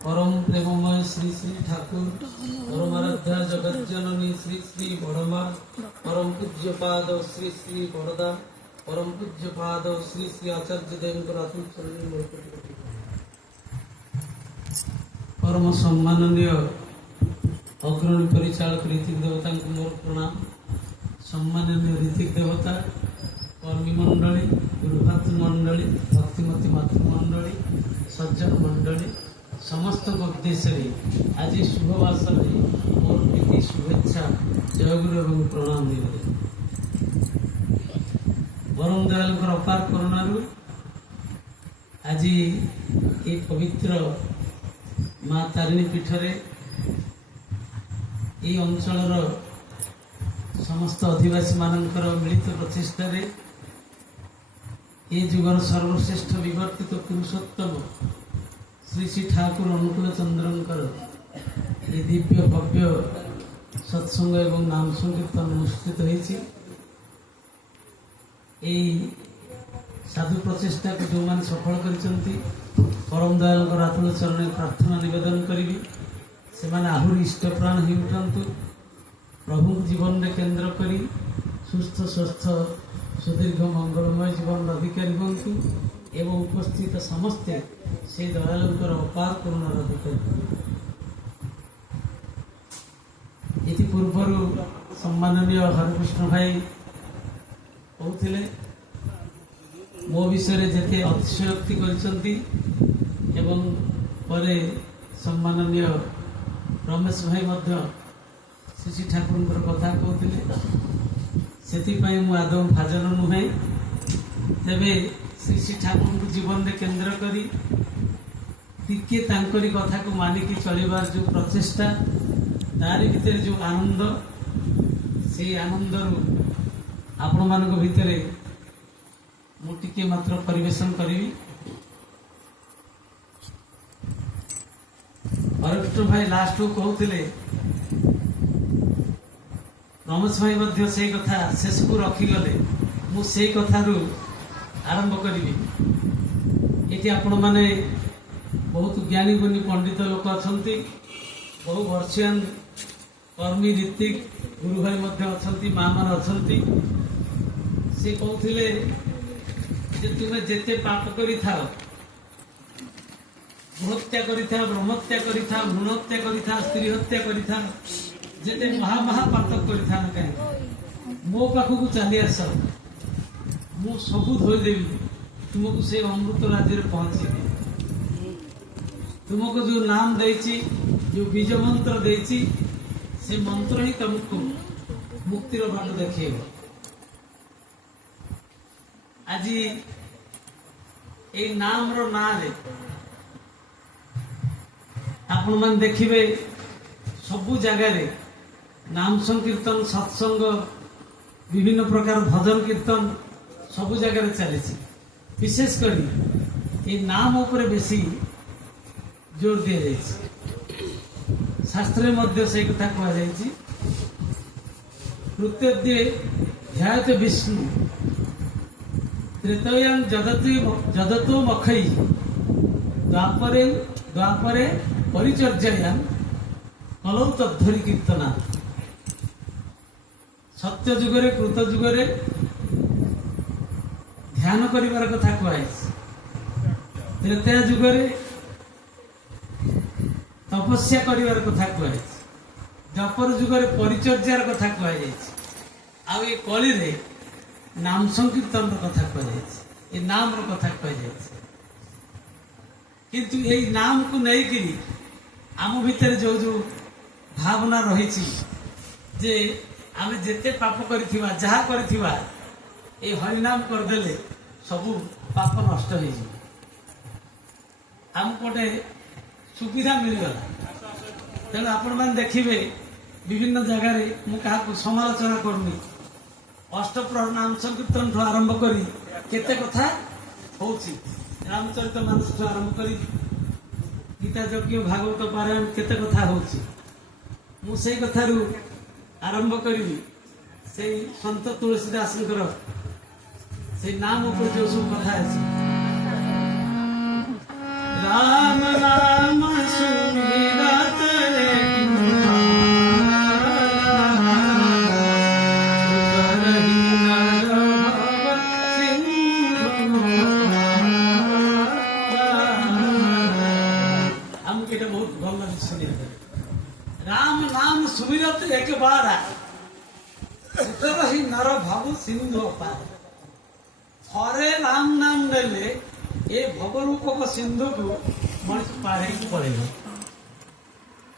परम प्रेममय श्री श्री ठाकुर परमाराध्या जगत जननी श्री श्री बड़मा परम पूज्य पाद श्री श्री बड़दा परम पूज्य पाद श्री श्री आचार्य देव परम सम्माननीय अग्रणी परिचालक ऋतिक देवता को मोर प्रणाम। सम्माननीय ऋतिक देवता कर्मी मंडली गुरुभातृ मंडली भक्तिमती मातृमंडली सज्जन मंडली समस्त उद्देश्य आज शुभवास मोर प्रीति शुभेच्छा जयगुरु एवं प्रणाम देवे। वरुण दयाल अपार करुणारू आज ये पवित्र माँ तारिणी पीठरे ये अंचल समस्त अधिवासी मानकर मिलित प्रचेष्टा ये जुगर सर्वश्रेष्ठ विवर्तित पुरुषोत्तम श्री श्री ठाकुर अनुकूल चंद्रंकर ये दिव्य भव्य सत्संग एवं नाम संकीर्तन अनुष्ठित होती। साधु प्रचेष्टा को जो मैंने सफल करचंती परम दयाल आतुल चरण प्रार्थना निवेदन करी से माने आहुरी इष्टप्राण हो उठंतु प्रभु जीवन में केन्द्र करी सुस्थ स्वस्थ सुदीर्घ मंगलमय जीवन अधिकारी हूँ एवं उपस्थित समस्ते से दयालुंकर अपार करुणार अधिकारी। इति पूर्वर सम्माननीय हरिकृष्ण भाई कहते मो विषय जेते अतिशयोक्ति करछंती एवं परे सम्माननीय रमेश भाई मध्य श्री श्री ठाकुर कथा कहते से मु आदौ भाजन नुहे तेरे श्री श्री ठाकुर को जीवन में केन्द्र करी टिके तांकरी कथा को मानिकी चलबार जो प्रचेष्टा तारी भितर जो आनंद से आनंद आपण मान भितर मु टिके मात्र परिवेशन करी। हरिकृष्ण भाई लास्ट को कहते रमेश भाई मध्य से कथा शेष को रखीगले मु से कथारू आरंभ करी। ये आपण माने बहुत ज्ञानी गुणी पंडित लोक अच्छा बहु वर्षियान कर्मी ऋतिक गुरु भाई मध्य अच्छा माँ मान अच्छा से कहते तुम्हें जेते पाप करी थाओ हत्या करी था ब्रह्मत्या करी था भ्रूणहत्या करी था स्त्री हत्या करी था जेते महापातक करी था कहीं मो पाखक चली आस मु सबू धोईदेवी तुमको से अमृत राज्य में पहुंची तुमको जो नाम देची जो बीज मंत्र देची से मंत्र ही तुमको मुक्तिर बाट देखेगा। आज ये नाम रो ना रे आपण मान देखिबे सबु जगह रे नाम संकीर्तन सत्संग विभिन्न प्रकार भजन कीर्तन सबु जगह रे चली विशेष करी ये नाम ऊपर बेसी जोर दिया जाए। शास्त्र मध्य से कथा कहा जाए प्रत्येक ध्यात विष्णु त्रेतयां जदतो मखई द्वापरे द्वापरे परिचर्यायां कलौ तद्धरि कीर्तना। सत्य जुगरे कृत जुगरे ध्यान करिवार कथा कहुए त्रेतया जुगरे तपस्या करिवार कथा कहुए द्वापर जुगरे परिचर्यार कथा कहुए आउ ये कली रे नाम संकीर्तन कथा कहुए ये नाम रो कथा कहुए किंतु ये नाम को नहीं करी आम भितर जो जो भावना रही जे आम जेते पाप करिथिबा जहा करिथिबा ए हरिनाम करदेले सबू पाप नष्ट हो आम गोटे सुविधा मिलगला। तेणु आपण मैंने देखिए विभिन्न जगार मुझे समालोचना करनी अष्टप्रहर नाम संकीर्तन ठू आरंभ करी केते कथा होची रामचरित मानस ठू आरंभ करी गीता यज्ञ भागवत पारायण केते कथा होची मु सेई कथारू आरंभ करी से संत तुलसीदास से नाम ऊपर जो सब कथा है राम नाम नाम सुमिरत एक बार ही नर भव सिंधु अपार थरे राम नाम नेले ए भवरूपक सिंधु को मनुष्य पार पड़ेगा।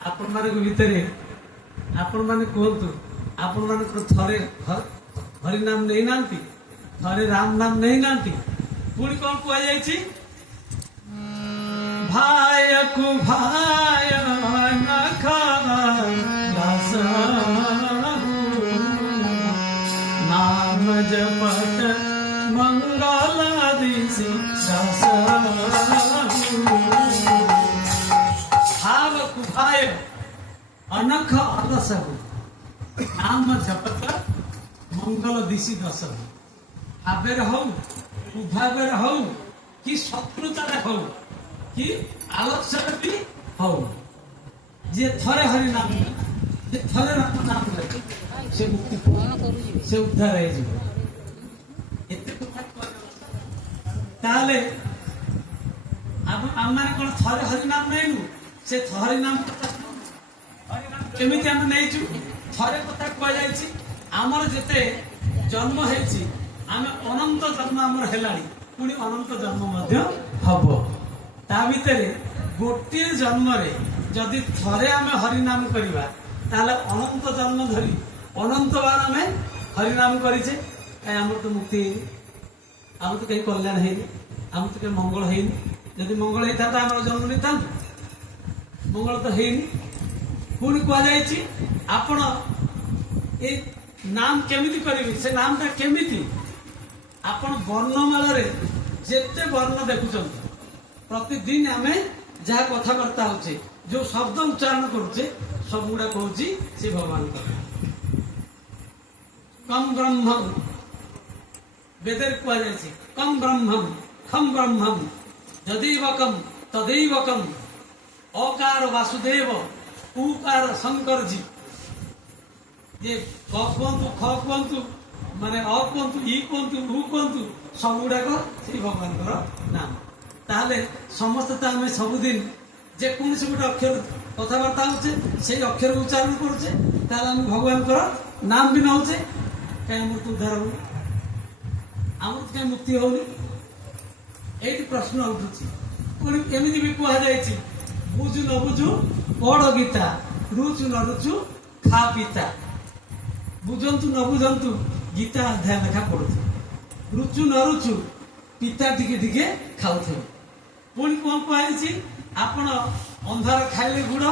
आपण मान भितरे आपण मैंने कहतु आपण मान थरे हरिनाम नहीं नांती थरे राम नाम नहीं नांती पुणी कौन कह भाय को भाय नाम जपत मंगल दिशि भाव कुभाय अनख अलस नाम जपत मंगल दिशि दस भावेर हो कुभावेर हो कि शत्रुतार हो कि आलस्यर भी हो जे थरे हरि नाम जे थरे राम नाम ले से मुक्ति से उद्धार है जीवन एते कथा ताले हम माने कोन थरे हरि नाम नै नु से थरे नाम कथा हरि नाम केमिति हम नै छु थरे कथा कोइ जाय छि हमर जेते जन्म है छि आमे अनंत जन्म हमर हेलाणी पुनी अनंत जन्म मध्य हबो ता भितरे गोटे जन्म रे जदि थरे आमे हरि नाम करिवा ताले अनंत जन्म धरी अनंत बार आमे हरि नाम करिचे काई हमर तो मुक्ति हम तो कहीं कल्याण है हम तो कहीं मंगल है यदि मंगल है था हमर जन्म नहीं था मंगल तो है पुणी कह जाय आपण ए नाम केमिति करिवे से नाम ता केमिति आपण वर्णमाला रे जेते वर्ण देखुछन प्रतिदिन आमे जहाँ कथबार्ता होचे जो शब्द उच्चारण करुचे सब गुड़ा कहूँ से भगवान का कम ब्रह्मम वेदर कह कम ब्रह्मम खम ब्रह्मम यदैवकम तदैवकम अकार वासुदेव उकार शंकर जी ये क कहतु ख कहतु माने अ कहतु इ कहतु उ कहतु सब गुड़ाक से भगवान नाम ताहले समस्त तो आम सबुदिन जेकोसी गोटे अक्षर कथबार्ता होचे से अक्षर उच्चारण करुचे ताहले भगवान नाम भी नौचे कहीं आम तो उद्धार हो आम कहीं मुक्ति होनी ये प्रश्न उठुची एमती भी कहुई बुझु न बुझु पढ़ गीता रुचु न रुचु खा पिता बुझंतु न बुझंतु गीता अध्याय लेखा पढ़ु रुचु न रुचु पिता टिके टिके खाऊ पुणी कौन कहुई आपण अंधार खाइले गुड़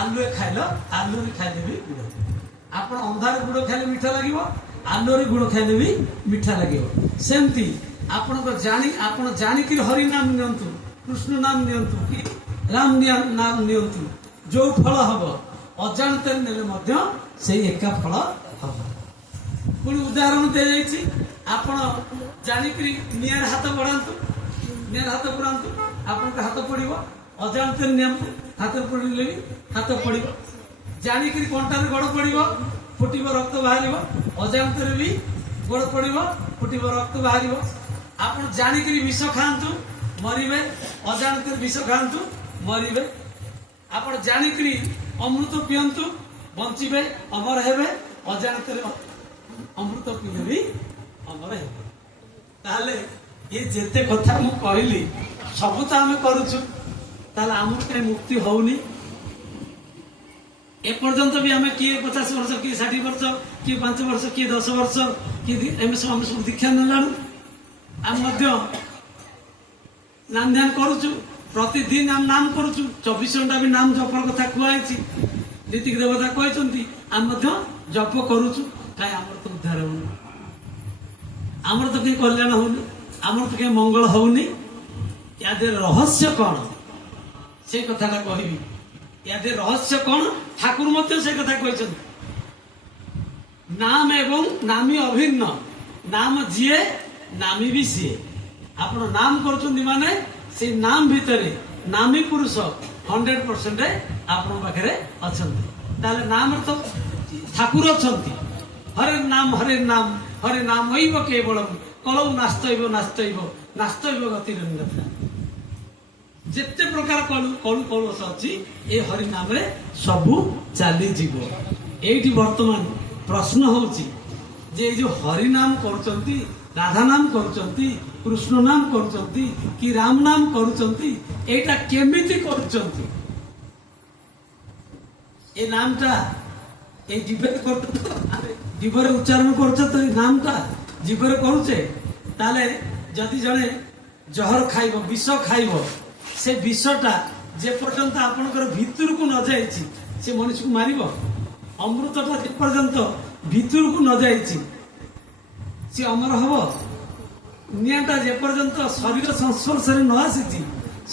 आलुए खाइल आलुरे खाइले भी गुड़ आप अंधार गुड़ खाइले मीठा लगे आलुरे गुड़ खाइले भी मीठा लगे सेमती आपण जानिक हरि नाम नियंतु कृष्ण नाम नियंतु कि राम नाम नियंतु जो फल हम अजाणत नेले से एका फल हम पुणी उदाहरण दि जाइए आपण जानिक निआर हाथ बढ़ातु निआर हाथ बढ़ातु आपण हाथ पड़ो अजाणत नियंतु हाथ पड़े भी हाथ पड़ो जानिक कंटार गोड़ पड़ो फुटब रक्त बाहर अजाणत भी गोड़ पड़ो फुटब रक्त बाहर आप जानिक विष खातु मरवे अजाणत विष खातु मरवे आप जानिक अमृत पीयंतु बंचे अमर हे अजाणत अमृत पीले भी अमर हे ताले ये जेते कथा मु कहली सब तो आम करुचु ताले आमर कहीं मुक्ति होनी एपर्यंत भी आम किए 50 वर्ष किए 60 वर्ष किए 5 वर्ष किए 10 वर्ष किए सब दीक्षा नेलाणु आम नाम ध्यान करुचु प्रतिदिन आम नाम करुचु 24 घंटा भी नाम जपर कथा कहुई नीतिक देवता कहते आम जप करुचु कहीं आमर तो उद्धार होनी आमर तो कहीं कल्याण होनी आमर तो कहीं मंगल होनी या रहस्य कौन से कथाटा कहबी या रहस्य कौन ठाकुर मध्य से कथा कहते नाम एवं नामी अभिन्न नाम जीए नामी भी सीए आप नाम कर माने से नाम भितर नामी पुरुष 100% आप पाखे अच्छा नाम तो ठाकुर अच्छा हरे नाम हरे नाम केवल कलौ नास्तैव नास्तैव नास्तैव गतिरन्यथा जिते प्रकार कलु कलुष अच्छी ये हरि नाम सबू ଚାଲିଯିବ। ଏଇଠି ବର୍ତ୍ତମାନ ପ୍ରଶ୍ନ ହଉଛି ଯେ ଏଇ ଯୋଉ ହରି ନାମ କରୁଛନ୍ତି, ରାଧା ନାମ କରୁଛନ୍ତି, କୃଷ୍ଣ ନାମ କରୁଛନ୍ତି କି ରାମ ନାମ କରୁଛନ୍ତି, ଏଇଟା କେମିତି କରୁଛନ୍ତି? ଏ ନାମଟା এই জিভরে করতে জিভরে উচ্চারণ করছে তো এই নামটা জিভরে করছে, তাহলে যদি জনে জহর খাইব, বিষ খাইব, সে বিষটা যে পর্যন্ত আপনার ভিতরକୁ ন যাইছি সে মনুষ্যକୁ মারিব। অমৃতটা যে পর্যন্ত ভিতরକୁ ন যাইছি সে অমর হব। নিଆଁଟା যে পর্যন্ত শরীর সংস্পর্শରେ ন আসিছি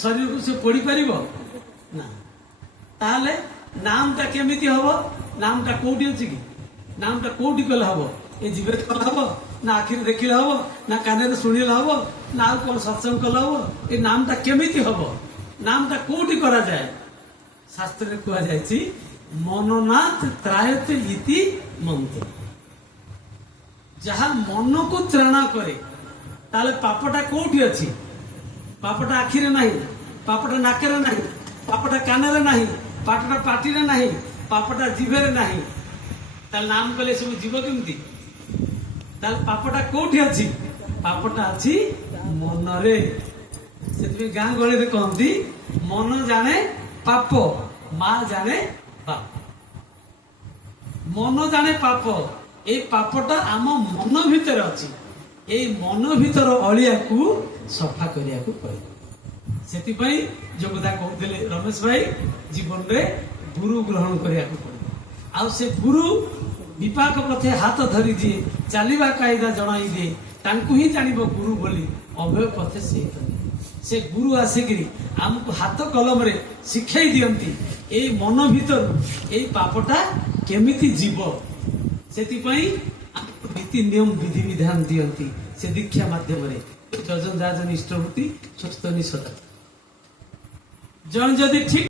শরীরକୁ সে পୋଡ଼ି ପାରିବ না। তাহলে নামটা কেমিতি হব? নামটা কোটি ଅଛି କି? নামটা কোটি কলে হব? এই জিভরে কলে হব, না আখিরে দেখিলে হব, না কাନରେ শুনিলে হব, না আর কোন সৎসঙ্গ কলে হব? এই নামটা কেমিতি হব? নামটা কোটি করা যায়? শাস্ত্রে কুয়া যাইছি মননাথ ত্রায়তে ইতি মন্ত্র। যাহা মনକୁ ତ୍ରାଣ করে, তাহলে পাপটা কোটি ଅଛି? পাপটা আখিরে ନାହିଁ, পাপটা নাকেরে ନାହିଁ, পাপটা কাନରେ ନାହିଁ, ପାପଟା ପାଟିରେ ନାହିଁ, ପାପଟା ଜିଭରେ ନାହିଁ, ତାହେଲେ ନାମ କଲେ ସବୁ ଯିବ କେମିତି? ତାହେଲେ ପାପଟା କୋଉଠି ଅଛି? ପାପଟା ଅଛି ମନରେ। ସେଥିପାଇଁ ଗାଁ ଗହଳିରେ କହନ୍ତି ମନ ଜାଣେ ପାପ, ମା ଜାଣେ ପାପ। ମନ ଜାଣେ ପାପ, ଏଇ ପାପଟା ଆମ ମନ ଭିତରେ ଅଛି। ଏଇ ମନ ଭିତର ଅଳିଆକୁ ସଫା କରିବାକୁ ପଡିବ। ସେଥିପାଇଁ ଯୋଉ କଥା କହୁଥିଲେ ରମେଶ ଭାଇ, ଜୀବନରେ ଗୁରୁ ଗ୍ରହଣ କରିବାକୁ ପଡିବ। ଆଉ ସେ ଗୁରୁ ବିପାକ ପଥେ ହାତ ଧରି ଯିଏ ଚାଲିବା କାଇଦା ଜଣାଇ ଦିଏ, ତାଙ୍କୁ ହିଁ ଜାଣିବ ଗୁରୁ ବୋଲି। ଅଭୟ ପଥେ ସେ ଗୁରୁ ଆସିକିରି ଆମକୁ ହାତ କଲମରେ ଶିଖେଇ ଦିଅନ୍ତି ଏଇ ମନ ଭିତରୁ ଏଇ ପାପଟା କେମିତି ଯିବ। ସେଥିପାଇଁ ଆମକୁ ନୀତି ନିୟମ ବିଧି ବିଧାନ ଦିଅନ୍ତି ସେ ଦୀକ୍ଷା ମାଧ୍ୟମରେ। ଯଜନ ଯାଜନ ଇଷ୍ଟବୃତ୍ତି ସୁସ୍ଥ ନିଷେଧ। ଜଣେ ଯଦି ଠିକ